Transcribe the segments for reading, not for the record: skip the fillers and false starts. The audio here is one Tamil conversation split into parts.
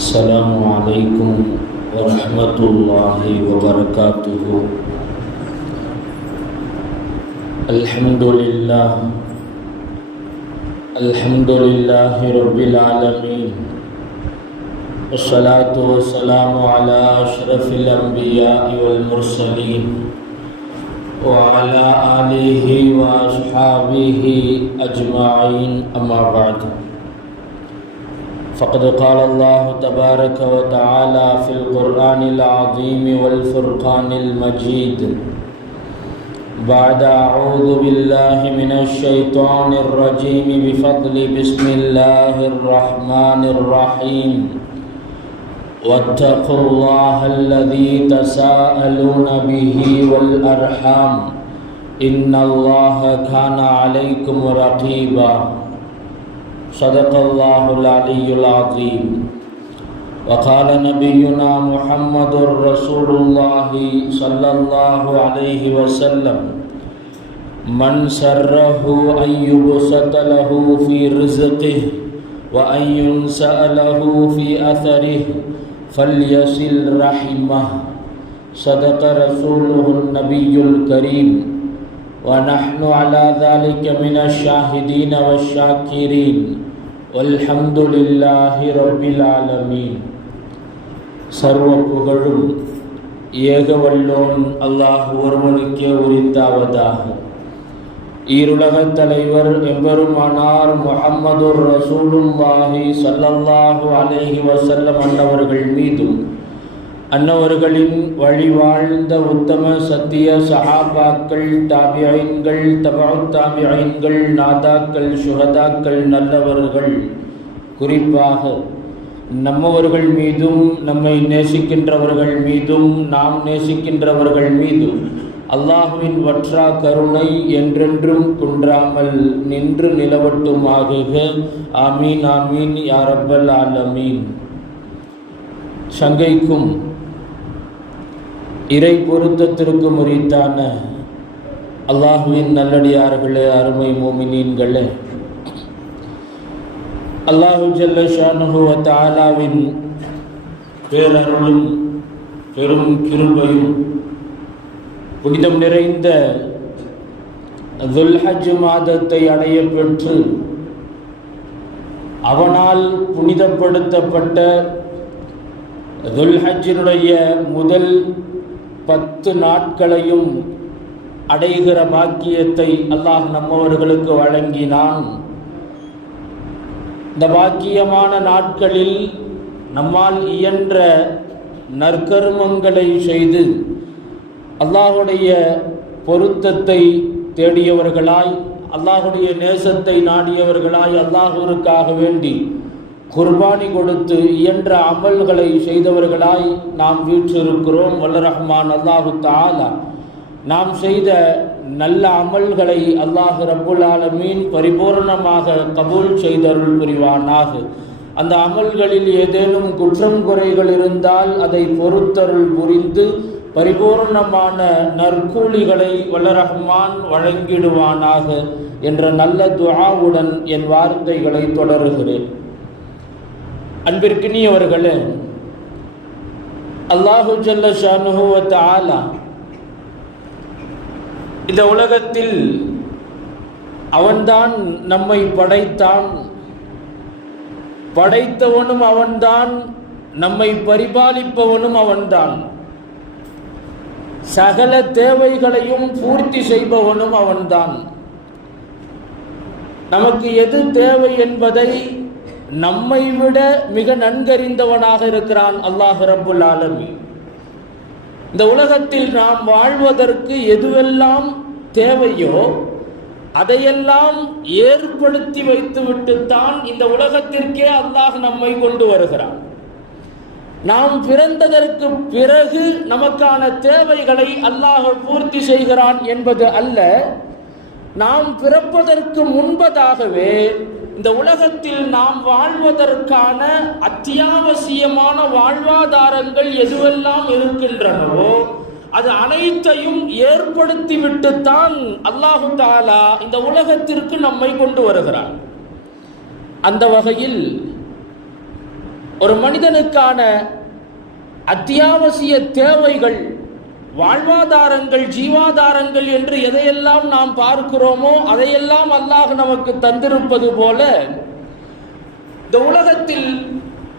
السلام عليكم ورحمة الله وبركاته. الحمد لله رب العالمين، والصلاة والسلام على أشرف الأنبياء والمرسلين وعلى آله وأصحابه أجمعين، أما بعد. فقد قال الله تبارك وتعالى في القرآن العظيم والفرقان المجيد بعد أعوذ بالله من الشيطان الرجيم بفضل بسم الله الرحمن الرحيم واتقوا الله الذي تساءلون به والأرحام إن الله كان عليكم رقيبا. صدق الله العلي العظيم. وقال نبينا محمد رسول الله صلى الله عليه وسلم: من سره أن يبسط له في رزقه وأن ينسأ له في أثره فليصل رحمه. صدق رسوله النبي الكريم، ونحن على ذلك من الشاهدين والشاكرين والحمد لله رب العالمين. சர்வ புகழும் ஏகவல்லோன் அல்லாஹ் ஒருவனுக்கே உரித்தாவதாக. ஈருலகத் தலைவர் எம்பெருமானார் முஹம்மதுர் ரசூலுல்லாஹி ஸல்லல்லாஹு அலைஹி வஸல்லம் அன்னவர்கள் மீதும் அன்னவர்களின் வழி வாழ்ந்த உத்தம சத்திய சஹாபாக்கள், தாபியீன்கள், தபஉத் தாபியீன்கள், நாதாக்கள், சுஹதாக்கள், நல்லவர்கள், குறிப்பாக நம்மவர்கள் மீதும் நம்மை நேசிக்கின்றவர்கள் மீதும் நாம் நேசிக்கின்றவர்கள் மீதும் அல்லாஹ்வின் வற்றா கருணை என்றென்றும் குன்றாமல் நின்று நிலவட்டுமாகுக. ஆமீன் ஆமீன் யா ரப்பல் ஆலமீன். சங்கைக்கும் இறை பொருத்தத்திற்கு உரித்தான அல்லாஹுவின் நல்லடியார்களே, அருமை மோமினீன்களே, அல்லாஹு ஜல்ல ஷானுஹு வ தஆலாவின் பேரருளும் பெரும் கிருபையும் புனிதம் நிறைந்த துல்ஹஜ் மாதத்தை அடைய பெற்று அவனால் புனிதப்படுத்தப்பட்ட துல்ஹஜ்ஜினுடைய முதல் 10 நாட்களையும் அடைகிற பாக்கியத்தை அல்லாஹ் நம்மவர்களுக்கு வழங்கினான். இந்த பாக்கியமான நாட்களில் நம்மால் இயன்ற நற்கர்மங்களை செய்து அல்லாஹுடைய பொருத்தத்தை தேடியவர்களாய், அல்லாஹுடைய நேசத்தை நாடியவர்களாய், அல்லாஹுவிற்காக வேண்டி குர்பானி கொடுத்து இயன்ற அமல்களை செய்தவர்களாய் நாம் வீற்றிருக்கிறோம். வல்ல ரஹ்மான் அல்லாஹு தஆலா நாம் செய்த நல்ல அமல்களை அல்லாஹ் ரப்புல் ஆலமீன் பரிபூர்ணமாக கபூல் செய்தருள் புரிவானாக. அந்த அமல்களில் ஏதேனும் குற்றம் குறைகள் இருந்தால் அதை பொறுத்தருள் புரிந்து பரிபூர்ணமான நற்கூலிகளை வல்ல ரஹ்மான் வழங்கிடுவானாக என்ற நல்ல துஆவுடன் என் வார்த்தைகளை தொடருகிறேன். அன்பிற்கினியவர்களே, அல்லாஹு ஜல்ல ஷானுஹு வ தஆலா இந்த உலகத்தில் அவன்தான் நம்மை படைத்தான், படைத்தவனும் அவன்தான், நம்மை பரிபாலிப்பவனும் அவன்தான், சகல தேவைகளையும் பூர்த்தி செய்பவனும் அவன்தான். நமக்கு எது தேவை என்பதை நம்மை விட மிக நன்கறிந்தவனாக இருக்கிறான் அல்லாஹ் ரப்புல் ஆலமீன். இந்த உலகத்தில் நாம் வாழ்வதற்கு எதுவெல்லாம் தேவையோ அதையெல்லாம் ஏற்படுத்தி வைத்துவிட்டுத்தான் இந்த உலகத்திற்கே அல்லாஹ் நம்மை கொண்டு வருகிறான். நாம் பிறந்ததற்கு பிறகு நமக்கான தேவைகளை அல்லாஹ் பூர்த்தி செய்கிறான் என்பது அல்ல. நாம் பிறப்பதற்கு முன்பதாகவே இந்த உலகத்தில் நாம் வாழ்வதற்கான அத்தியாவசியமான வாழ்வாதாரங்கள் எதுவெல்லாம் இருக்கின்றனவோ அது அனைத்தையும் ஏற்படுத்திவிட்டுத்தான் அல்லாஹு தஆலா இந்த உலகத்திற்கு நம்மை கொண்டு வருகிறான். அந்த வகையில் ஒரு மனிதனுக்கான அத்தியாவசிய தேவைகள், வாழ்வாதாரங்கள், ஜீவாதாரங்கள் என்று எதையெல்லாம் நாம் பார்க்கிறோமோ அதையெல்லாம் அல்லாஹ் நமக்கு தந்திருப்பது போல இந்த உலகத்தில்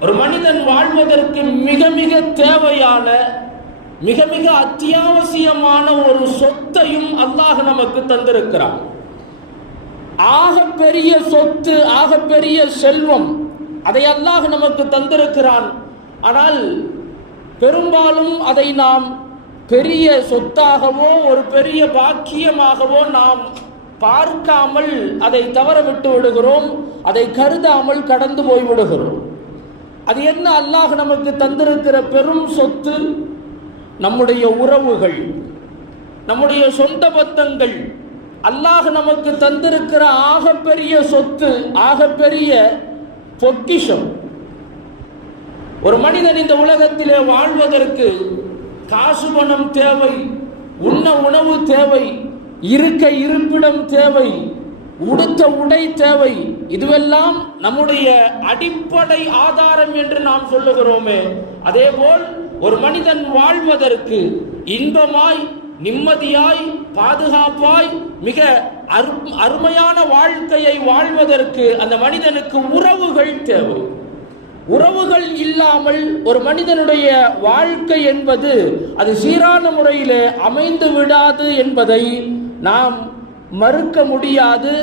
ஒரு மனிதன் வாழ்வதற்கு மிக மிக தேவையான, மிக மிக அத்தியாவசியமான ஒரு சொத்தையும் அல்லாஹ் நமக்கு தந்திருக்கிறான். ஆகப்பெரிய சொத்து, ஆகப்பெரிய செல்வம், அதை அல்லாஹ் நமக்கு தந்திருக்கிறான். ஆனால் பெரும்பாலும் அதை நாம் பெரிய சொத்தாகவோ ஒரு பெரிய பாக்கியமாகவோ நாம் பார்க்காமல் அதை தவற விட்டு விடுகிறோம், அதை கருதாமல் கடந்து போய் விடுகிறோம். அது என்ன? அல்லாஹ் நமக்கு தந்திருக்கிற பெரும் சொத்து நம்முடைய உறவுகள், நம்முடைய சொந்த பந்தங்கள். அல்லாஹ் நமக்கு தந்திருக்கிற ஆகப்பெரிய சொத்து, ஆகப்பெரிய பொக்கிஷம். ஒரு மனிதன் இந்த உலகத்திலே வாழ்வதற்கு காசு பணம் தேவை, உண்ண உணவு தேவை, இருக்க இருப்பிடம் தேவை, உடுத்த உடை தேவை. இதுவெல்லாம் நம்முடைய அடிப்படை ஆதாரம் என்று நாம் சொல்லுகிறோமே, அதேபோல் ஒரு மனிதன் வாழ்வதற்கு இன்பமாய், நிம்மதியாய், பாதுகாப்பாய், மிக அருமையான வாழ்க்கையை வாழ்வதற்கு அந்த மனிதனுக்கு உறவுகள் தேவை. உறவுகள் இல்லாமல் ஒரு மனிதனுடைய வாழ்க்கை என்பது அது சீரான முறையில் அமைந்து விடாது என்பதை நாம் மறுக்க முடியாது.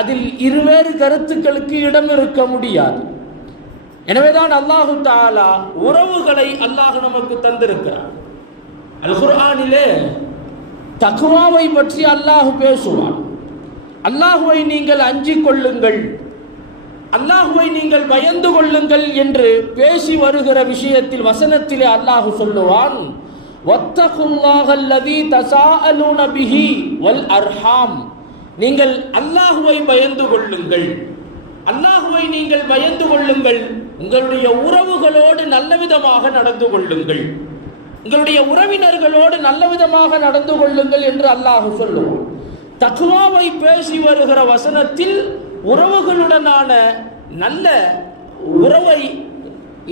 அதில் இருவேறு கருத்துக்களுக்கு இடம் இருக்க முடியாது. எனவேதான் அல்லாஹு தஆலா உறவுகளை அல்லாஹ் நமக்கு தந்திருக்கிறார். அல் குர்ஆனிலே தக்வாவை பற்றி அல்லாஹ் பேசுவான். அல்லாஹுவை நீங்கள் அஞ்சிக் கொள்ளுங்கள், அல்லாஹுவை நீங்கள் பயந்து கொள்ளுங்கள் என்று பேசி வருகிற விஷயத்தில் வசனத்திலே அல்லாஹ் சொல்லுவான், வத்தகுல்லாஹல்லதீ தஸாஅலூன பிஹி வல் அர்ஹாம். நீங்கள் அல்லாஹுவை பயந்து கொள்ளுங்கள், அல்லாஹுவை நீங்கள் பயந்து கொள்ளுங்கள், உங்களுடைய உறவுகளோடு நல்ல விதமாக நடந்து கொள்ளுங்கள், உங்களுடைய உறவினர்களோடு நல்ல விதமாக நடந்து கொள்ளுங்கள் என்று அல்லாஹ் சொல்லுவான். தக்வாவை பேசி வருகிற வசனத்தில் உறவுகளுடனான நல்ல உறவை,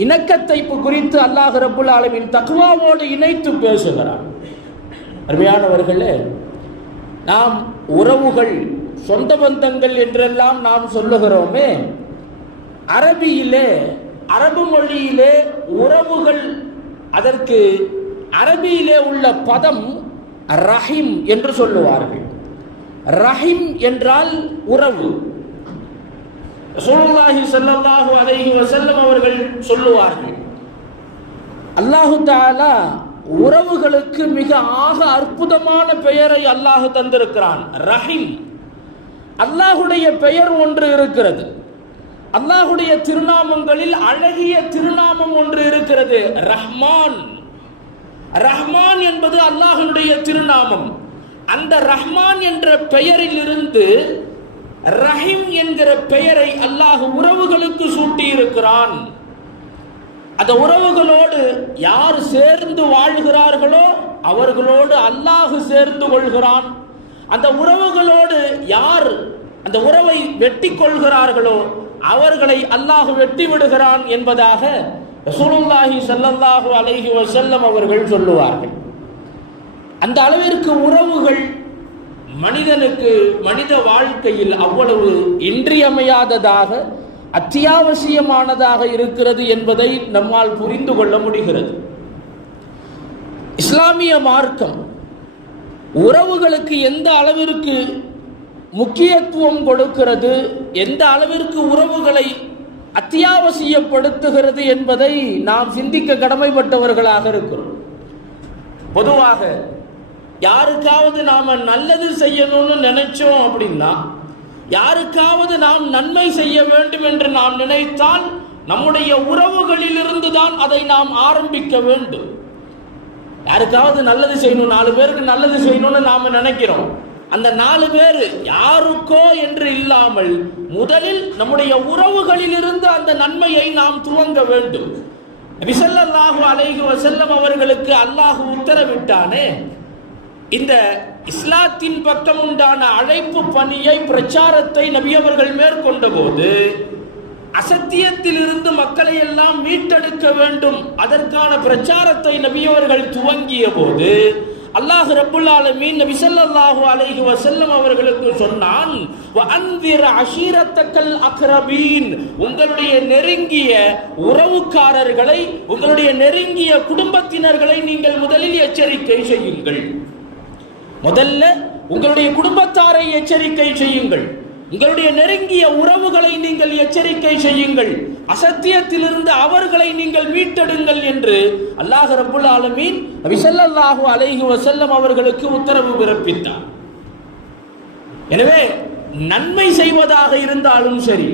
இணக்கத்தை குறித்து அல்லாஹ் ரப்புல் ஆலமீன் தக்வாவோடு இணைத்து பேசுகிறார். அருமையானவர்களே, நாம் உறவுகள், சொந்த பந்தங்கள் என்றெல்லாம் நாம் சொல்லுகிறோமே, அரபியிலே, அரபு மொழியிலே உறவுகள், அதற்கு அரபியிலே உள்ள பதம் ரஹீம் என்று சொல்லுவார்கள். ரஹீம் என்றால் உறவு. ரசூலுல்லாஹி ஸல்லல்லாஹு அலைஹி வஸல்லம் அவர்கள் சொல்லுவார்கள், அல்லாஹு தஆலா உறவுகளுக்கு மிக அற்புதமான பெயரை அல்லாஹ் தந்திருக்கிறான், ரஹீம். அல்லாஹுடைய பெயர் ஒன்று இருக்கிறது, அல்லாஹுடைய திருநாமங்களில் அழகிய திருநாமம் ஒன்று இருக்கிறது, ரஹ்மான். ரஹ்மான் என்பது அல்லாஹுடைய திருநாமம். அந்த ரஹ்மான் என்ற பெயரில் இருந்து ரஹீம் என்கிற பெயரை அல்லாஹ் உறவுகளுக்கு சூட்டி இருக்கிறான். அந்த உறவுகளோடு யார் சேர்ந்து வாழ்கிறார்களோ அவர்களோடு அல்லாஹ் சேர்ந்து கொள்கிறான். அந்த உறவுகளோடு யார் அந்த உறவை வெட்டி கொள்கிறார்களோ அவர்களை அல்லாஹ் வெட்டி விடுகிறான் என்பதாக ரசூலுல்லாஹி ஸல்லல்லாஹு அலைஹி வஸல்லம் அவர்கள் சொல்லுவார்கள். அந்த அளவிற்கு உறவுகள் மனிதனுக்கு, மனித வாழ்க்கையில் அவ்வளவு இன்றியமையாததாக, அத்தியாவசியமானதாக இருக்கிறது என்பதை நம்மால் புரிந்து கொள்ள முடிகிறது. இஸ்லாமிய மார்க்கம் உறவுகளுக்கு எந்த அளவிற்கு முக்கியத்துவம் கொடுக்கிறது, எந்த அளவிற்கு உறவுகளை அத்தியாவசியப்படுத்துகிறது என்பதை நாம் சிந்திக்க கடமைப்பட்டவர்களாக இருக்கிறோம். பொதுவாக யாருக்காவது நாம நல்லது செய்யணும்னு நினைச்சோம் அப்படின்னா, யாருக்காவது நாம் நன்மை செய்ய வேண்டும் என்று நாம் நினைத்தால் நம்முடைய உறவுகளில் இருந்து தான் அதை நாம் ஆரம்பிக்க வேண்டும். யாருக்காவது நல்லது செய்யணும், 4 பேருக்கு நல்லது செய்யணும்னு நாம நினைக்கிறோம். அந்த 4 பேர் யாருக்கோ என்று இல்லாமல் முதலில் நம்முடைய உறவுகளில் இருந்து அந்த நன்மையை நாம் துவங்க வேண்டும். நபி ஸல்லல்லாஹு அலைஹி வஸல்லம் அவர்களுக்கு அல்லாஹ் உத்தரவிட்டானே, இந்த இஸ்லாத்தின் பக்கம் உண்டான அழைப்பு பணியை, பிரச்சாரத்தை நபி அவர்கள் மேற்கொண்ட போது அசத்தியத்தில் இருந்து மக்களை எல்லாம் மீட்டெடுக்க வேண்டும். அதற்கான பிரச்சாரத்தை நபியவர்கள் துவங்கிய போது அல்லாஹ் ரப்புல் ஆலமீன் நபி ஸல்லல்லாஹு அலைஹி வஸல்லம் அவர்களுக்கு சொன்னான், வஅன்திர் அஷீரத்தக்கல் அக்ரபீன், உங்களுடைய நெருங்கிய உறவுக்காரர்களை, உங்களுடைய நெருங்கிய குடும்பத்தினர்களை நீங்கள் முதலில் எச்சரிக்கை செய்யுங்கள். முதல்ல உங்களுடைய குடும்பத்தாரை எச்சரிக்கை செய்யுங்கள், உங்களுடைய நெருங்கிய உறவுகளை நீங்கள் எச்சரிக்கை செய்யுங்கள், அசத்தியத்திலிருந்து அவர்களை நீங்கள் மீட்டெடுங்கள் என்று அல்லாஹ் ரப்புல் ஆலமீன் நபி ஸல்லல்லாஹு அலைஹி வஸல்லம் அவர்களுக்கு உத்தரவு பிறப்பித்தார். எனவே நன்மை செய்வதாக இருந்தாலும் சரி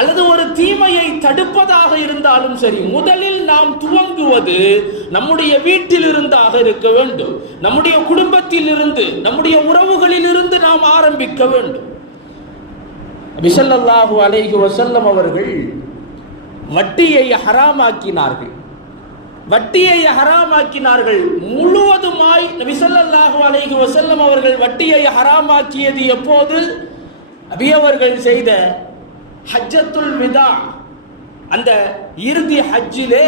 அல்லது ஒரு தீமையை தடுப்பதாக இருந்தாலும் சரி, முதலில் நாம் துவங்குவது நம்முடைய வீட்டில் இருந்தாக இருக்க வேண்டும். நம்முடைய குடும்பத்தில் இருந்து, நம்முடைய உறவுகளில் இருந்து நாம் ஆரம்பிக்க வேண்டும். நபி ஸல்லல்லாஹு அலைஹி வஸல்லம் அவர்கள் வட்டியை ஹராமாக்கினார்கள். வட்டியை ஹராமாக்கினார்கள் முழுவதுமாய். நபி ஸல்லல்லாஹு அலைஹி வஸல்லம் அவர்கள் வட்டியை ஹராமாக்கியது எப்போது? நபி அவர்கள் செய்த ஹஜ்ஜத்துல் விதா, அந்த இறுதி ஹஜ்ஜிலே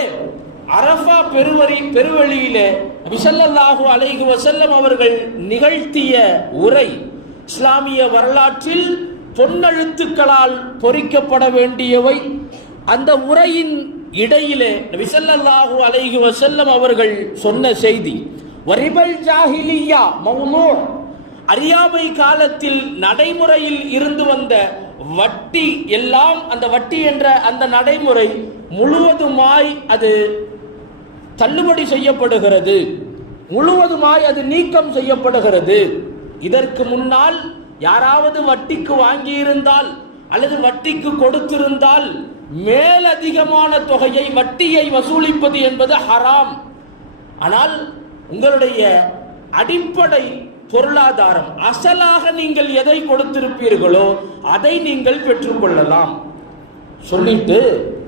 அரஃபா பெருவழியிலே நபி ஸல்லல்லாஹு அலைஹி வஸல்லம் அவர்கள் நிகழ்த்திய உரை இஸ்லாமிய வரலாற்றில் பொன்னெழுத்துக்களால் பொறிக்கப்பட வேண்டியவை. அந்த உரையின் இடையிலே நபி ஸல்லல்லாஹு அலைஹி வஸல்லம் அவர்கள் சொன்ன செய்தி, வரிபல் ஜாஹிலியா மௌனூ, அறியாமை காலத்தில் நடைமுறையில் இருந்து வந்த வட்டி எல்லாம், அந்த வட்டி என்ற அந்த நடைமுறை முழுவதுமாய் அது தள்ளுபடி செய்யப்படுகிறது, முழுவதுமாய் அது நீக்கம் செய்யப்படுகிறது. இதற்கு முன்னால் யாராவது வட்டிக்கு வாங்கியிருந்தால் அல்லது வட்டிக்கு கொடுத்திருந்தால் மேலதிகமான தொகையை, வட்டியை வசூலிப்பது என்பது ஹராம். ஆனால் உங்களுடைய அடிப்படை பொருளாதாரம், அசலாக நீங்கள் எதை கொடுத்திருப்பீர்களோ அதை நீங்கள் பெற்றுக்கொள்ளலாம் சொல்லிட்டு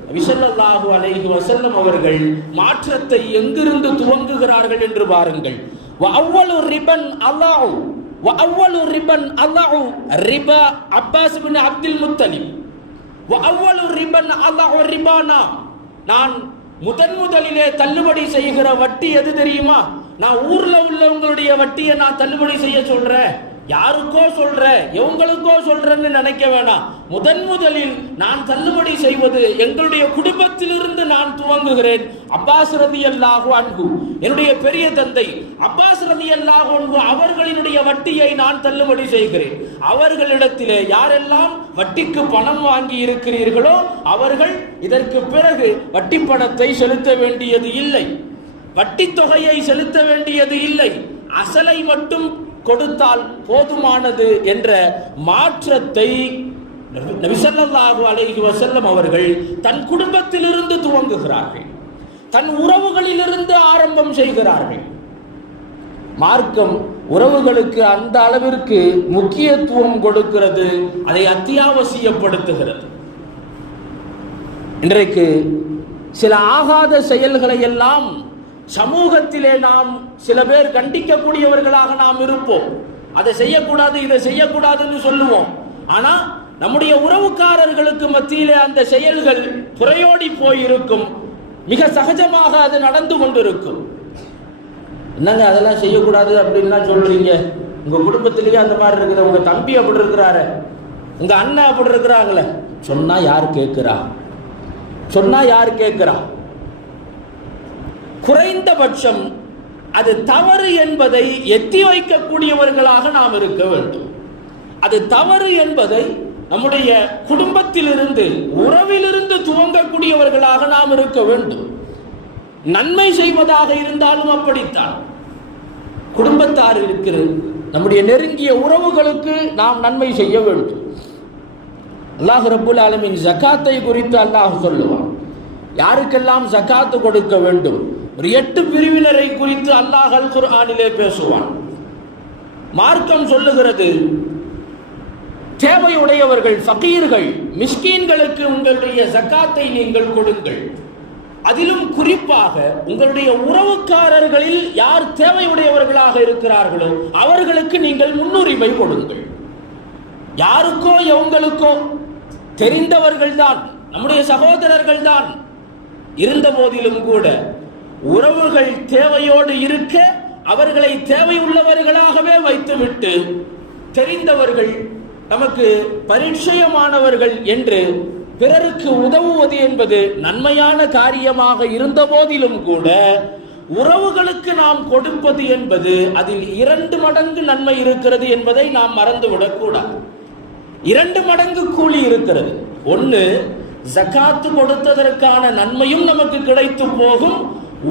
நபி ஸல்லல்லாஹு அலைஹி வஸல்லம் அவர்கள் மாற்றத்தை எங்கிருந்து துவங்குகிறார்கள் என்று பாருங்கள். வஅவ்வலு ரிபன் அல்லாஹ் வஅவ்வலு ரிபன் அல்லாஹ் ரிபா அப்பாஸ் இப்னு அப்துல் முத்தலிப், வஅவ்வலு ரிபன் அல்லாஹ் ரிபானா, நான் முதலிலே தள்ளுபடி செய்கிற வட்டி எது தெரியுமா? நான் ஊர்ல உள்ளவங்களுடைய வட்டியை நான் தள்ளுபடி செய்ய சொல்றேன், யாருக்கோ சொல்றேன், எவங்களுக்கோ சொல்றேன்னு நினைக்க வேணாம். முதலில் நான் தள்ளுபடி செய்வது எங்களுடைய குடும்பத்திலிருந்து நான் துவங்குகிறேன். அப்பாஸ் ரலியல்லாஹு அன்ஹு, என்னுடைய பெரிய தந்தை அப்பாஸ் ரலியல்லாஹு அன்ஹு அவர்களினுடைய வட்டியை நான் தள்ளுபடி செய்கிறேன். அவர்களிடத்திலே யாரெல்லாம் வட்டிக்கு பணம் வாங்கி இருக்கிறீர்களோ அவர்கள் இதற்கு பிறகு வட்டி பணத்தை செலுத்த வேண்டியது இல்லை, வட்டி தொகையை செலுத்த வேண்டியது இல்லை, அசலை மட்டும் கொடுத்தால் போதுமானது என்ற மாற்றத்தை நபி ஸல்லல்லாஹு அலைஹி வஸல்லம் அவர்கள் தன் குடும்பத்திலிருந்து துவங்குகிறார்கள், தன் உறவுகளிலிருந்து ஆரம்பம் செய்கிறார்கள். மார்க்கம் உறவுகளுக்கு அந்த அளவிற்கு முக்கியத்துவம் கொடுக்கிறது, அதை அத்தியாவசியப்படுத்துகிறது. இன்றைக்கு சில ஆகாத செயல்களை எல்லாம் சமூகத்திலே நாம் சில பேர் கண்டிக்கக்கூடியவர்களாக நாம் இருப்போம். அதை செய்யக்கூடாது, இதை செய்யக்கூடாதுன்னு சொல்லுவோம். ஆனா நம்முடைய உறவுக்காரர்களுக்கு மத்தியிலே அந்த செயல்கள் புறையோடி போயிருக்கும், மிக சகஜமாக அது நடந்து கொண்டிருக்கும். என்னங்க அதெல்லாம் செய்யக்கூடாது அப்படின்லாம் சொல்றீங்க? உங்க குடும்பத்திலேயே அந்த மாதிரி இருக்குது, உங்க தம்பி அப்படி இருக்கிறாரு, உங்க அண்ணன் அப்படி இருக்கிறாங்களே, சொன்னா யார் கேட்கிறா? சொன்னா யார் கேட்கிறா? குறைந்தபட்சம் அது தவறு என்பதை எத்தி வைக்கக்கூடியவர்களாக நாம் இருக்க வேண்டும். அது தவறு என்பதை நம்முடைய குடும்பத்திலிருந்து, உறவிலிருந்து துவங்கக்கூடியவர்களாக நாம் இருக்க வேண்டும். நன்மை செய்வதாக இருந்தாலும் அப்படித்தான். குடும்பத்தார் இருக்கிறது, நம்முடைய நெருங்கிய உறவுகளுக்கு நாம் நன்மை செய்ய வேண்டும். அல்லாஹ் ரப்புல் ஆலமீன் ஜகாத்தை குறித்து அல்லாஹ் சொல்லுவான், யாருக்கெல்லாம் ஜகாத்து கொடுக்க வேண்டும். ஒரு 8 பிரிவினரை குறித்து அல்லாஹ் அல் குர்ஆனிலே பேசுவான். மார்க்கம் சொல்லுகிறது, தேவையுடையவர்கள், ஃபகீர்கள், மிஸ்கீன்களுக்கு உங்களுடைய ஜகாத்தை நீங்கள் கொடுங்கள். அதிலும் குறிப்பாக உங்களுடைய உறவுக்காரர்களில் யார் தேவையுடையவர்களாக இருக்கிறார்களோ அவர்களுக்கு நீங்கள் முன்னுரிமை கொடுங்கள். யாருக்கோ எவங்களுக்கோ தெரிந்தவர்கள் தான், நம்முடைய சகோதரர்கள் தான். இருந்த போதிலும் கூட உறவுகள் தேவையோடு இருக்க அவர்களை தேவையுள்ளவர்களாகவே வைத்துவிட்டு தெரிந்தவர்கள், நமக்கு பரிச்சயமானவர்கள் என்று பிறருக்கு உதவுவது என்பது நன்மையான காரியமாக இருந்த போதிலும் கூட உறவுகளுக்கு நாம் கொடுப்பது என்பது அதில் 2 மடங்கு நன்மை இருக்கிறது என்பதை நாம் மறந்துவிடக் கூடாது. 2 மடங்கு கூலி இருக்கிறது. ஒன்று, ஜகாத்து கொடுத்ததற்கான நன்மையும் நமக்கு கிடைத்து போகும்.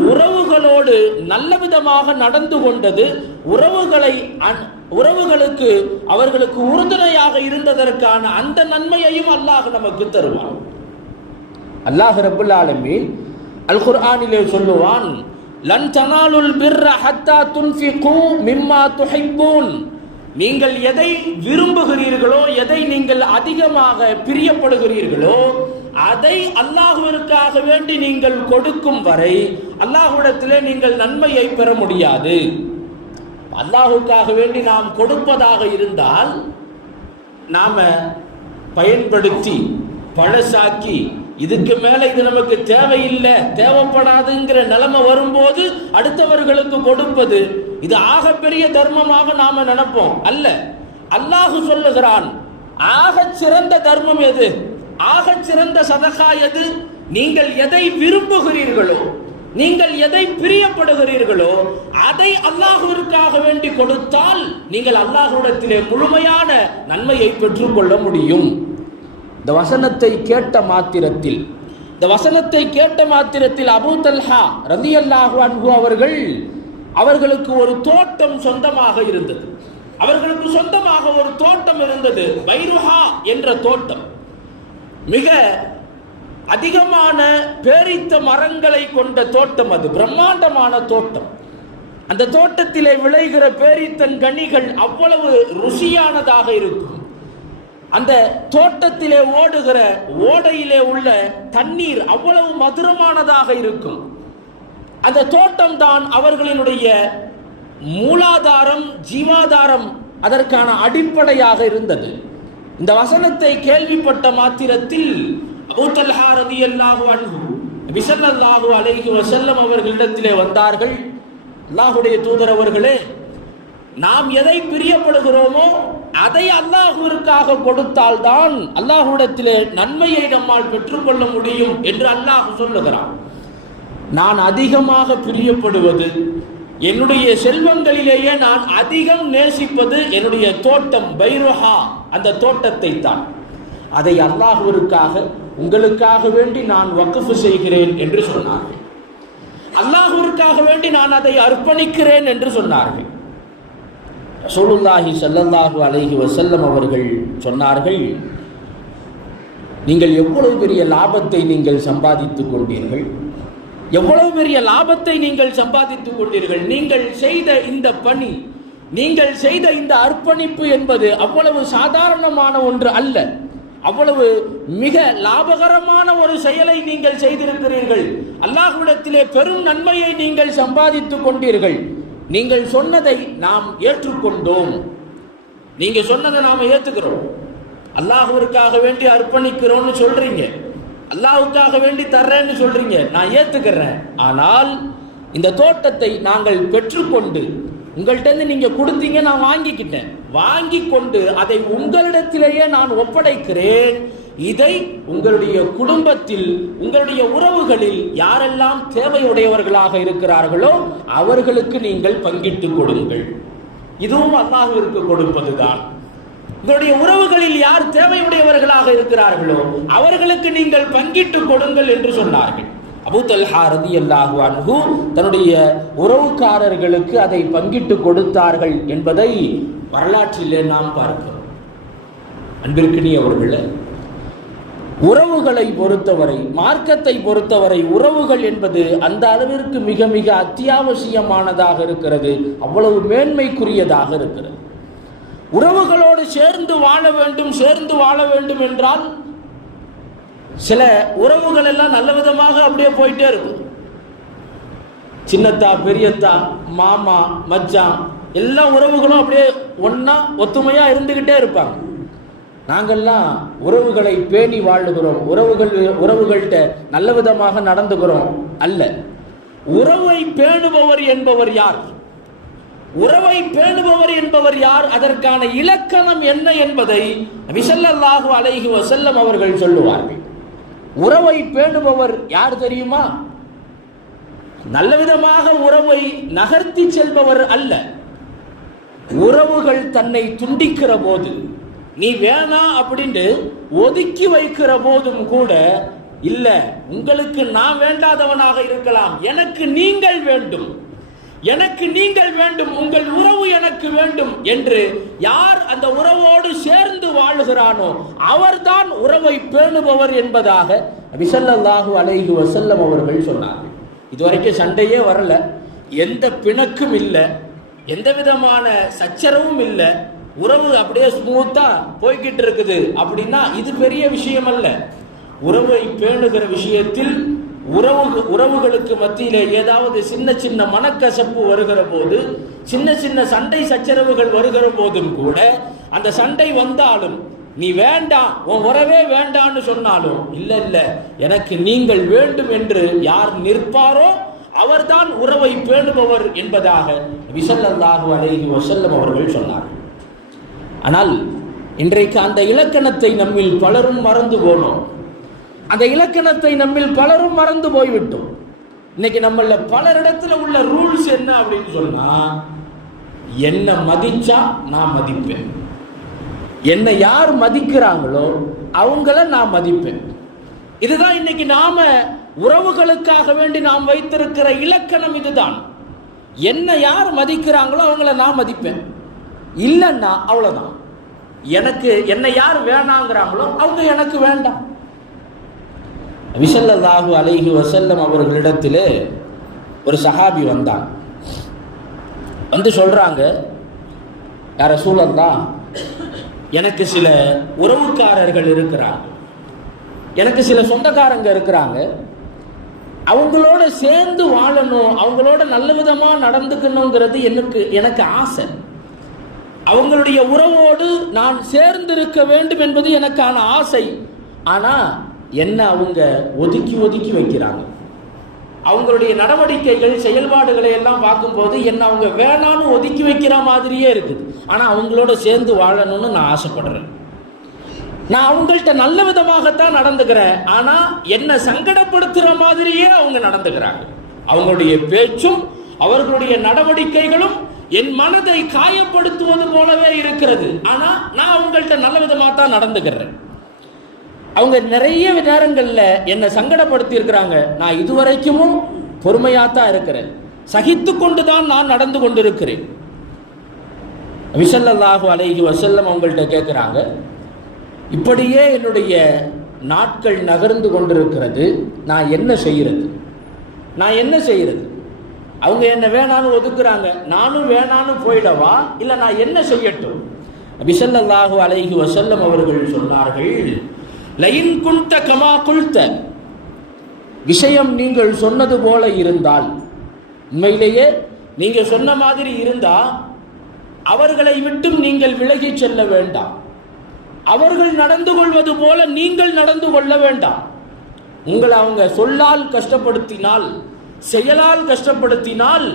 உறவுகளோடு நல்ல விதமாக நடந்து கொண்டது, உறவுகளுக்கு அவர்களுக்கு உறுதுணையாக இருந்ததற்கான அந்த நன்மையையும் அல்லாஹ் நமக்கு தருவான். அல்லாஹ் ரப்பல் ஆலமீன் அல் குர்ஆனிலே சொல்லுவான், லன் தனாலுல் பிர்ர ஹத்தா துன்ஃபிகு மிம்மா துஹிப்பூன். நீங்கள் எதை விரும்புகிறீர்களோ, எதை நீங்கள் அதிகமாக பிரியப்படுகிறீர்களோ அதை அல்லாஹ்விற்காக வேண்டி நீங்கள் கொடுக்கும் வரை அல்லாஹ்விடத்திலே நீங்கள் நன்மையை பெற முடியாது. அல்லாஹ்வுக்காக வேண்டி நாம் கொடுப்பதாக இருந்தால் நாம பயன்படுத்தி பழசாக்கி இதுக்கு மேல இது நமக்கு தேவையில்லை, தேவைப்படாதுங்கிற நிலைமை வரும்போது அடுத்தவர்களுக்கு கொடுப்பது இது ஆகப்பெரிய தர்மமாக நாம நினைப்போம். அல்ல, அல்லாஹ் சொல்லுகிறான், ஆகச் சிறந்த தர்மம் எது, ஆகச் சிறந்த சதகா எது? நீங்கள் எதை விரும்புகிறீர்களோ, நீங்கள் எதை பிரியப்படுகிறீர்களோ அதை அல்லாஹ்விற்காக வேண்டி கொடுத்தால் நீங்கள் அல்லாஹ்விடத்திலே முழுமையான நன்மையை பெற்றுக்கொள்ள முடியும். இந்த வசனத்தை கேட்ட மாத்திரத்தில் அபூ தல்ஹா ரலியல்லாஹு அன்ஹு அவர்களுக்கு ஒரு தோட்டம் சொந்தமாக இருந்தது. அவர்களுக்கு சொந்தமாக ஒரு தோட்டம் இருந்தது, பைருஹா என்ற தோட்டம். மிக அதிகமான பேரித்த மரங்களை கொண்ட தோட்டம், அது பிரம்மாண்டமான தோட்டம். அந்த தோட்டத்திலே விளைகிற பேரித்தன் கனிகள் அவ்வளவு ருசியானதாக இருக்கும். அந்த தோட்டத்திலே ஓடுகிற ஓடையிலே உள்ள தண்ணீர் அவ்வளவு மதுரமானதாக இருக்கும். அந்த தோட்டம் தான் அவர்களினுடைய மூலாதாரம், ஜீவாதாரம், அதற்கான அடிப்படையாக இருந்தது. இந்த வசனத்தை கேள்விப்பட்ட மாத்திரத்தில் அபூ தல்ஹா ரலியல்லாஹு அன்ஹு நபி ஸல்லல்லாஹு அலைஹி வஸல்லம் அவர்களிடத்திலே வந்தார்கள். அல்லாஹ்வுடைய தூதர் அவர்களே, நாம் எதை பிரியப்படுகிறோமோ அதை அல்லாஹ்விற்காக கொடுத்தால்தான் அல்லாஹ்விடத்திலே நன்மையை நம்மால் பெற்றுக்கொள்ள முடியும் என்று அல்லாஹ் சொல்லுகிறான். நான் அதிகமாக பிரியப்படுவது, என்னுடைய செல்வங்களிலேயே நான் அதிகம் நேசிப்பது என்னுடைய தோட்டம் பைருஹா, அந்த தோட்டத்தை தான். அதை அல்லாஹ்விற்காக உங்களுக்காக வேண்டி நான் வக்ஃப் செய்கிறேன் என்று சொன்னார்கள். அல்லாஹ்விற்காக வேண்டி நான் அதை அர்ப்பணிக்கிறேன் என்று சொன்னார்கள். ரசூலுல்லாஹி ஸல்லல்லாஹு அலைஹி வஸல்லம் அவர்கள் சொன்னார்கள், நீங்கள் எவ்வளவு பெரிய லாபத்தை நீங்கள் சம்பாதித்துக் கொண்டீர்கள், எவ்வளவு பெரிய லாபத்தை நீங்கள் சம்பாதித்துக் கொண்டீர்கள். நீங்கள் செய்த இந்த பணி, நீங்கள் செய்த இந்த அர்ப்பணிப்பு என்பது அவ்வளவு சாதாரணமான ஒன்று அல்ல. அவ்வளவு மிக லாபகரமான ஒரு செயலை நீங்கள் செய்திருக்கிறீர்கள். அல்லாஹ்விடத்திலே பெரும் நன்மையை நீங்கள் சம்பாதித்துக் கொண்டீர்கள். நீங்கள் சொன்னதை நாம் ஏற்றுக்கொண்டோம். நீங்க சொன்னதை நாம ஏத்துக்கிறோம். அல்லாஹ்விற்காக வேண்டி அர்ப்பணிக்கிறோம்னு சொல்றீங்க, அல்லாஹ்வுக்காக வேண்டி தர்றேன்னு சொல்றீங்க, நான் ஏத்துக்கிறேன். ஆனால் இந்த தோட்டத்தை நாங்கள் பெற்றுக்கொண்டு உங்கள்கிட்ட நீங்க கொடுத்தீங்க, நான் வாங்கிக்கிட்டேன், வாங்கி கொண்டு அதை உங்களிடத்திலேயே நான் ஒப்படைக்கிறேன். இதை உங்களுடைய குடும்பத்தில், உங்களுடைய உறவுகளில் யாரெல்லாம் தேவையுடையவர்களாக இருக்கிறார்களோ அவர்களுக்கு நீங்கள் பங்கிட்டு கொடுங்கள். இதுவும் அல்லாஹ்விற்கு கொடுப்பதுதான். உங்களுடைய உறவுகளில் யார் தேவையுடையவர்களாக இருக்கிறார்களோ அவர்களுக்கு நீங்கள் பங்கிட்டு கொடுங்கள் என்று சொன்னார்கள். அபூ தல்ஹா ரலியல்லாஹு அன்ஹு தன்னுடைய உறவுக்காரர்களுக்கு அதை பங்கிட்டு கொடுத்தார்கள் என்பதை வரலாற்றிலே நாம் பார்க்கிறோம். அன்பிற்கினியவர்களே, உறவுகளை பொறுத்தவரை, மார்க்கத்தை பொறுத்தவரை உறவுகள் என்பது அந்த அளவிற்கு மிக மிக அத்தியாவசியமானதாக இருக்கிறது, அவ்வளவு மேன்மைக்குரியதாக இருக்கிறது. உறவுகளோடு சேர்ந்து வாழ வேண்டும் என்றால் சில உறவுகள் எல்லாம் நல்ல விதமாக அப்படியே போயிட்டே இருக்கும். சின்னத்தா, பெரியத்தா, மாமா, மச்சான், எல்லா உறவுகளும் அப்படியே ஒன்னா ஒத்துமையா இருந்துகிட்டே இருப்பாங்க. நாங்கள்லாம் உறவுகளை பேணி வாழுகிறோம், உறவுகள்கிட்ட நல்ல விதமாக நடந்துகிறோம் அல்ல. உறவை பேணுபவர் என்பவர் யார்? உறவை பேணுபவர் என்பவர் யார்? அதற்கான இலக்கணம் என்ன என்பதை நபி ஸல்லல்லாஹு அலைஹி வஸல்லம் அவர்கள் சொல்லுவார்கள். உறவை பேணுபவர் யார் தெரியுமா? நல்ல விதமாக உறவை நகர்த்தி செல்பவர் அல்ல. உறவுகள் தன்னை துண்டிக்கிற போது, நீ வேணாம் அப்படின்னு ஒதுக்கி வைக்கிற போதும் கூட, இல்ல உங்களுக்கு நான் வேண்டாதவனாக இருக்கலாம், எனக்கு நீங்கள் வேண்டும், எனக்கு நீங்கள் வேண்டும், உங்கள் உறவு எனக்கு வேண்டும் என்று யார் அந்த உறவோடு சேர்ந்து வாழுகிறானோ அவர்தான் உறவை பேணுபவர் என்பதாக நபி ஸல்லல்லாஹு அலைஹி வஸல்லம் அவர்கள் சொன்னார்கள். இதுவரைக்கும் சண்டையே வரல, எந்த பிணக்கும் இல்லை, எந்த விதமான சச்சரவும் இல்லை, உறவு அப்படியே ஸ்மூத்தா போய்கிட்டு இருக்குது அப்படின்னா இது பெரிய விஷயம் அல்ல. உறவை பேணுகிற விஷயத்தில் உறவுகளுக்கு மத்தியிலே ஏதாவது சின்ன சின்ன மனக்கசப்பு வருகிற போது, சின்ன சின்ன சண்டை சச்சரவுகள் வருகிற போதும் கூட, அந்த சண்டை வந்தாலும் நீ வேண்டாம், உன் உறவே வேண்டான்னு சொன்னாலும், இல்ல இல்ல எனக்கு நீங்கள் வேண்டும் என்று யார் நிற்பாரோ அவர்தான் உறவை பேணுபவர் என்பதாக நபி ஸல்லல்லாஹு அலைஹி வஸல்லம் அவர்கள் சொன்னார்கள். ஆனால் இன்றைக்கு அந்த இலக்கணத்தை நம்மில் பலரும் மறந்து போனோம். அந்த இலக்கணத்தை நம்மில் பலரும் மறந்து போய்விட்டோம். இன்னைக்கு நம்மள பலரிடத்துல உள்ள ரூல்ஸ் என்ன அப்படின்னு சொன்னா, என்ன மதிச்சா நான் மதிப்பேன், என்னை யார் மதிக்கிறாங்களோ அவங்கள நான் மதிப்பேன். இதுதான் இன்னைக்கு நாம உறவுகளுக்காக வேண்டி நாம் வைத்திருக்கிற இலக்கணம். இதுதான், என்ன யார் மதிக்கிறாங்களோ அவங்கள நான் மதிப்பேன், இல்லைன்னா அவ்வளவுதான். எனக்கு என்னை யார் வேணாங்கிறாங்களோ அவங்க எனக்கு வேண்டாம். நபி ஸல்லல்லாஹு அலைஹி வஸல்லம் அவர்களிடத்தில் ஒரு சஹாபி வந்தாங்க. வந்து சொல்றாங்க, யா ரசூலல்லாஹ், எனக்கு சில உறவுக்காரர்கள் இருக்கிறாங்க, எனக்கு சில சொந்தக்காரங்க இருக்கிறாங்க, அவங்களோட சேர்ந்து வாழணும், அவங்களோட நல்ல விதமா நடந்துக்கணுங்கிறது எனக்கு ஆசை. அவங்களுடைய உறவோடு நான் சேர்ந்திருக்க வேண்டும் என்பது எனக்கான ஆசை. ஆனா என்ன அவங்க ஒதுக்கி ஒதுக்கி வைக்கிறாங்க. அவங்களுடைய நடவடிக்கைகள் செயல்பாடுகளை எல்லாம் பார்க்கும்போது என்ன அவங்க வேணான்னு ஒதுக்கி வைக்கிற மாதிரியே இருக்குது. ஆனா அவங்களோட சேர்ந்து வாழணும்னு நான் ஆசைப்படுறேன். நான் அவங்கள்ட்ட நல்ல விதமாகத்தான் நடந்துக்கிறேன், ஆனா என்ன சங்கடப்படுத்துற மாதிரியே அவங்க நடந்துக்கிறாங்க. அவங்களுடைய பேச்சும் அவர்களுடைய நடவடிக்கைகளும் என் மனதை காயப்படுத்துவது போலவே இருக்கிறது. ஆனா நான் அவங்கள்ட்ட நல்ல விதமாக தான் நடந்துக்கிறேன். அவங்க நிறைய நேரங்கள்ல என்னை சங்கடப்படுத்தி இருக்கிறாங்க, நான் இதுவரைக்கும் பொறுமையாத்தான் இருக்கிறேன், சகித்து கொண்டுதான் நான் நடந்து கொண்டிருக்கிறேன். நபி ஸல்லல்லாஹு அலைஹி வஸல்லம் அவங்கள்ட்ட கேட்கிறாங்க, இப்படியே என்னுடைய நாட்கள் நகர்ந்து கொண்டிருக்கிறது, நான் என்ன செய்யறது, நான் என்ன செய்யறது? அவங்க என்ன வேணான்னு ஒதுக்குறாங்க, நானும் வேணான்னு போயிடவா, இல்லை நான் என்ன செய்யட்டும்? நபி ஸல்லல்லாஹு அலைஹி வஸல்லம் அவர்கள் சொன்னார்கள், லயின் குன்த கமா குல்த, விஷயம் நீங்கள் சொன்னது போல இருந்தால், உண்மையிலேயே நீங்க சொன்ன மாதிரி இருந்தா அவர்களை விட்டும் நீங்கள் விலகி செல்ல வேண்டாம், அவர்கள் நடந்து கொள்வது போல நீங்கள் நடந்து கொள்ள வேண்டாம். உங்களை அவங்க சொல்லால் கஷ்டப்படுத்தினால், செயலால் கஷ்டப்படுத்தினால்,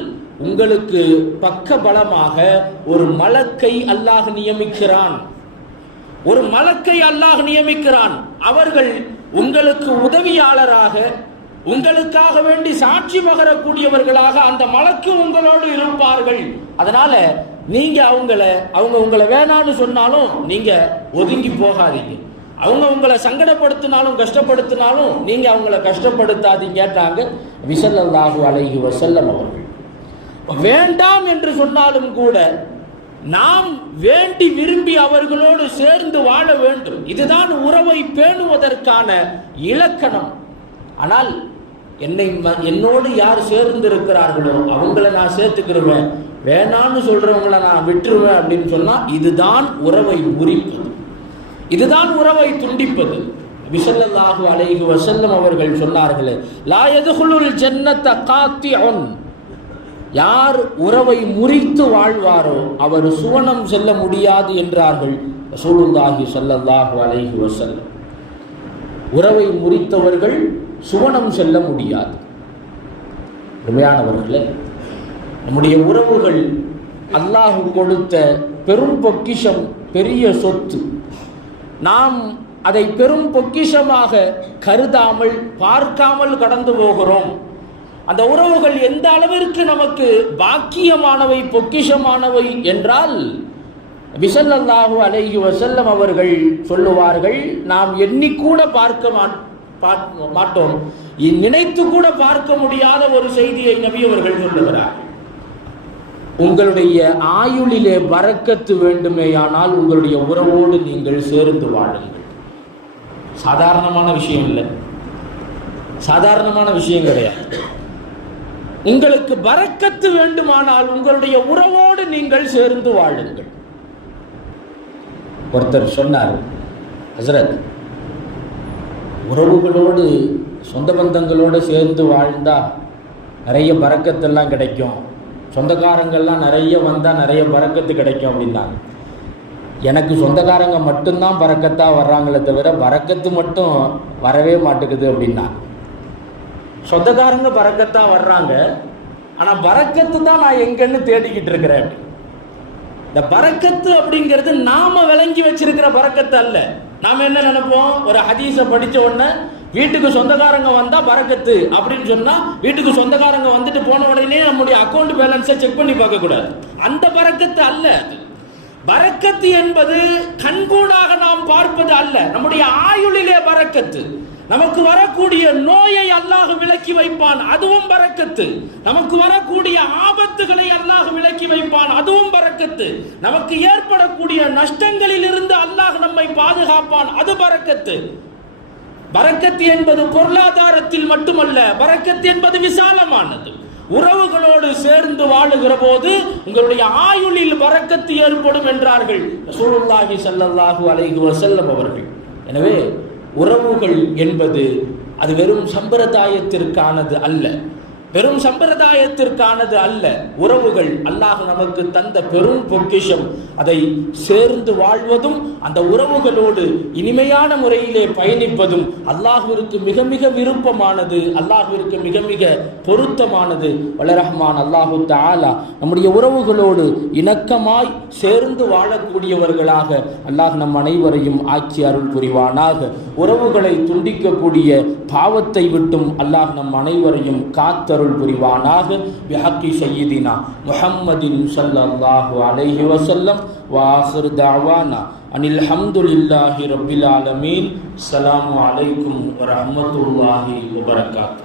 உங்களுக்கு பக்க பலமாக ஒரு மலக்கை அல்லாஹ் நியமிக்கிறான், ஒரு மலக்கை அல்லாஹ் நியமிக்கிறான். அவர்கள் உங்களுக்கு உதவியாளராக, உங்களுக்காக வேண்டி சாட்சி பகரக்கூடியவர்களாக அந்த மலக்கு உங்களோடு இருப்பார்கள். அதனால நீங்க அவங்க உங்களை வேணான்னு சொன்னாலும் நீங்க ஒதுங்கி போகாதீங்க, அவங்க உங்களை சங்கடப்படுத்தினாலும் கஷ்டப்படுத்தினாலும் நீங்க அவங்கள கஷ்டப்படுத்தாதீங்கட்டாங்க நபி ஸல்லல்லாஹு அலைஹி வஸல்லம் அவர்கள். வேண்டாம் என்று சொன்னாலும் கூட நாம் வேண்டி விரும்பி அவர்களோடு சேர்ந்து வாழ வேண்டும். இதுதான் உறவை பேணுவதற்கான இலக்கணம். ஆனால் என்னோடு யார் சேர்ந்து இருக்கிறார்களோ அவங்கள நான் சேர்த்துக்கிருவேன், வேணான்னு சொல்றவங்களை நான் விட்டுருவேன் அப்படின்னு சொன்னா இதுதான் உறவை முறிப்பது, இதுதான் உறவை துண்டிப்பது. நபி ஸல்லல்லாஹு அலைஹி வஸல்லம் அவர்கள் சொன்னார்கள், லா யதுகுலுல் ஜன்னத காத்திஉன், யார் உறவை முறித்து வாழ்வாரோ அவர் சுவனம் செல்ல முடியாது என்றார்கள் ரசூலுல்லாஹி ஸல்லல்லாஹு அலைஹி வஸல்லம், உறவை முறித்தவர்கள் சுவனம் செல்ல முடியாது. உண்மையானவர்களே, நம்முடைய உறவுகள் அல்லாஹ் கொடுத்த பெரும் பொக்கிஷம், பெரிய சொத்து. நாம் அதை பெரும் பொக்கிஷமாக கருதாமல், பார்க்காமல் கடந்து போகிறோம். அந்த உறவுகள் எந்த அளவிற்கு நமக்கு பாக்கியமானவை, பொக்கிஷமானவை என்றால், நபி ஸல்லல்லாஹு அலைஹி வஸல்லம் அவர்கள் சொல்லுவார்கள், நாம் எண்ணிக்கூட பார்க்க மாட்டோம், நினைத்து கூட பார்க்க முடியாத ஒரு செய்தியை நபி அவர்கள் சொல்லுகிறார். உங்களுடைய ஆயுளிலே பரக்கத்து வேண்டுமேயானால் உங்களுடைய உறவோடு நீங்கள் சேர்ந்து வாழுங்கள். சாதாரணமான விஷயம் இல்லை, சாதாரணமான விஷயம் கிடையாது. உங்களுக்கு பரக்கத்து வேண்டுமானால் உங்களுடைய உறவோடு நீங்கள் சேர்ந்து வாழுங்கள். ஒருத்தர் சொன்னார், ஹஸ்ரத், உறவுகளோடு சொந்த பந்தங்களோடு சேர்ந்து வாழ்ந்தா நிறைய பரக்கத்தெல்லாம் கிடைக்கும், சொந்தக்காரங்கள்லாம் நிறைய வந்தால் நிறைய பரக்கத்து கிடைக்கும் அப்படின்னாங்க. எனக்கு சொந்தக்காரங்க மட்டும்தான் பரக்கத்தாக வர்றாங்களே தவிர பரக்கத்து மட்டும் வரவே மாட்டேங்குது அப்படின்னா. சொந்தக்காரங்க பரக்கத்தாக வர்றாங்க, ஆனால் பரக்கத்து தான் நான் எங்கன்னு தேடிக்கிட்டு இருக்கிறேன். இந்த பரக்கத்து அப்படிங்கிறது நாம விளங்கி வச்சிருக்கிற பரக்கத்து அல்ல. நாம என்ன நினைப்போம், ஒரு ஹதீஸை படிச்ச உடனே வீட்டுக்கு சொந்தக்காரங்க வந்தா பரக்கத்து அப்படின்னு சொன்னா, வீட்டுக்கு சொந்தக்காரங்க வந்துட்டு போன உடனே நம்முடைய அக்கௌண்ட் பேலன்ஸை செக் பண்ணி பார்க்க கூடாது. அந்த பரக்கத்து அல்ல. பரக்கத்து என்பது கண்கூடாக நாம் பார்ப்பது அல்ல. நம்முடைய ஆயுளிலே பரக்கத்து. நமக்கு வரக்கூடிய நோயை அல்லாஹ் விலக்கி வைப்பான், அதுவும் பரக்கத்து. நமக்கு வரக்கூடிய ஆபத்துகளை அல்லாஹ் விலக்கி வைப்பான், அதுவும் பரக்கத்து. நமக்கு ஏற்படக்கூடிய நஷ்டங்களில் இருந்து அல்லாஹ் நம்மை பாதுகாப்பான், அது பரக்கத்து. பரக்கத்து என்பது பொருளாதாரத்தில் மட்டுமல்ல, பரக்கத்து என்பது விசாலமானது. உறவுகளோடு சேர்ந்து வாழுகிற போது உங்களுடைய ஆயுளில் பரக்கத்து ஏற்படும் என்றார்கள் ரசூலுல்லாஹி ஸல்லல்லாஹு அலைஹி வஸல்லம் அவர்கள். எனவே உறவுகள் என்பது அது வெறும் சம்பிரதாயத்திற்கானது அல்ல, வெறும் சம்பிரதாயத்திற்கானது அல்ல. உறவுகள் அல்லாஹ் நமக்கு தந்த பெரும் பொக்கிஷம். அதை சேர்ந்து வாழ்வதும் அந்த உறவுகளோடு இனிமையான முறையிலே பயணிப்பதும் அல்லாஹ்விற்கு மிக மிக விருப்பமானது, அல்லாஹ்விற்கு மிக மிக பொருத்தமானது. வல்லரஹ்மான் அல்லாஹு தஆலா நம்முடைய உறவுகளோடு இணக்கமாய் சேர்ந்து வாழக்கூடியவர்களாக அல்லாஹ் நம் அனைவரையும் ஆக்கி அருள் புரிவானாக. உறவுகளை துண்டிக்கக்கூடிய பாவத்தை விட்டும் அல்லாஹ் நம் அனைவரையும் காத்தருள் புரிவானாக. பிஹக்கி சய்யிதினா முஹம்மதின் ஸல்லல்லாஹு அலைஹி வஸல்லம் வ ஆகிர் தஅவானா அனில் ஹம்துலில்லாஹி ரப்பில் ஆலமீன். அஸ்ஸலாமு அலைக்கும் வ ரஹ்மத்துல்லாஹி வ பரகாத்துஹு.